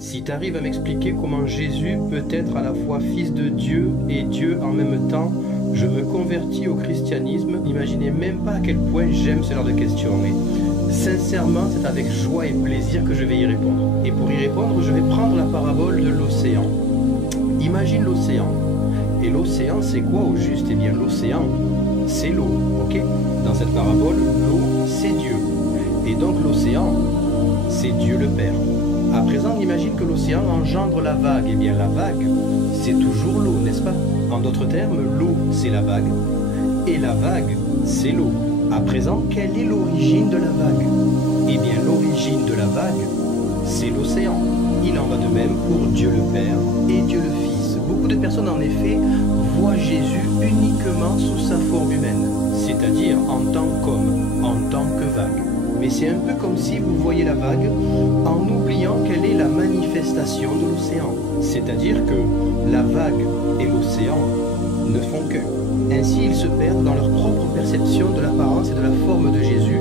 Si tu arrives à m'expliquer comment Jésus peut être à la fois fils de Dieu et Dieu en même temps, je me convertis au christianisme. N'imaginez même pas à quel point j'aime ce genre de questions. Mais sincèrement, c'est avec joie et plaisir que je vais y répondre. Et pour y répondre, je vais prendre la parabole de l'océan. Imagine l'océan. Et l'océan, c'est quoi au juste? Eh bien, l'océan, c'est l'eau, ok? Dans cette parabole, l'eau, c'est Dieu. Et donc l'océan, c'est Dieu le Père. À présent, on imagine que l'océan engendre la vague. Eh bien, la vague, c'est toujours l'eau, n'est-ce pas? En d'autres termes, l'eau, c'est la vague, et la vague, c'est l'eau. À présent, quelle est l'origine de la vague? Eh bien, l'origine de la vague, c'est l'océan. Il en va de même pour Dieu le Père et Dieu le Fils. Beaucoup de personnes, en effet, voient Jésus uniquement sous sa forme humaine, c'est-à-dire en tant qu'homme, en tant que vague. Mais c'est un peu comme si vous voyez la vague en oubliant quelle est la manifestation de l'océan. C'est-à-dire que la vague et l'océan ne font qu'un. Ainsi, ils se perdent dans leur propre perception de l'apparence et de la forme de Jésus,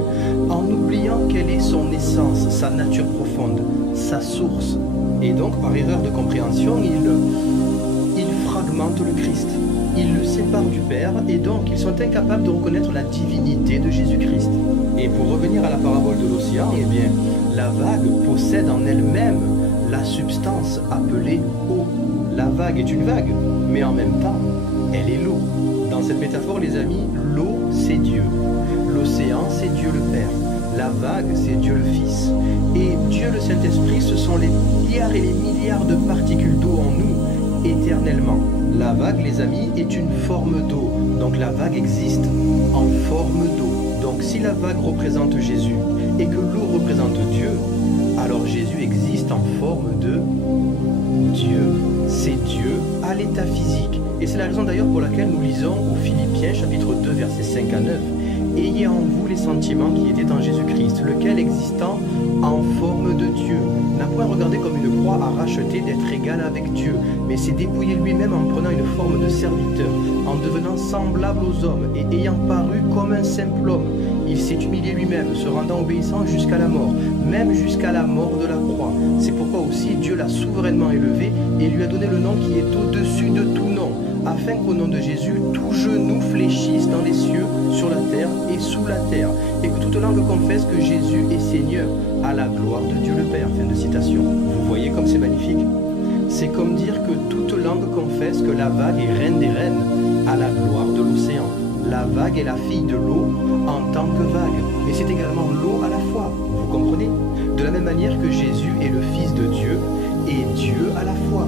en oubliant quelle est son essence, sa nature profonde, sa source. Et donc, par erreur de compréhension, ils fragmentent le Christ. Ils le séparent du Père et donc ils sont incapables de reconnaître la divinité de Jésus-Christ. Et pour revenir à la parabole de l'océan, eh bien, la vague possède en elle-même la substance appelée eau. La vague est une vague, mais en même temps, elle est l'eau. Dans cette métaphore, les amis, l'eau, c'est Dieu. L'océan, c'est Dieu le Père. La vague, c'est Dieu le Fils. Et Dieu le Saint-Esprit, ce sont les milliards et les milliards de particules d'eau en nous, éternellement. La vague, les amis, est une forme d'eau. Donc la vague existe en forme d'eau. Donc si la vague représente Jésus et que l'eau représente Dieu, alors Jésus existe en forme de Dieu. C'est Dieu à l'état physique. Et c'est la raison d'ailleurs pour laquelle nous lisons aux Philippiens chapitre 2 versets 5 à 9. Ayez en vous les sentiments qui étaient en Jésus-Christ, lequel existant en forme de Dieu, n'a point regardé comme une proie à racheter d'être égal avec Dieu, mais s'est dépouillé lui-même en prenant une forme de serviteur, en devenant semblable aux hommes et ayant paru comme un simple homme. Il s'est humilié lui-même, se rendant obéissant jusqu'à la mort, même jusqu'à la mort de la croix. C'est pourquoi aussi Dieu l'a souverainement élevé et lui a donné le nom qui est au-dessus de tout nom, afin qu'au nom de Jésus, tout genou fléchisse dans les cieux, sur la terre et sous la terre, et que toute langue confesse que Jésus est Seigneur, à la gloire de Dieu le Père. Fin de citation. Vous voyez comme c'est magnifique? C'est comme dire que toute langue confesse que la vague est reine des reines, à la gloire de l'océan. La vague est la fille de l'eau en tant que vague, mais c'est également l'eau à la fois. Vous comprenez? De la même manière que Jésus est le Fils de Dieu et Dieu à la fois.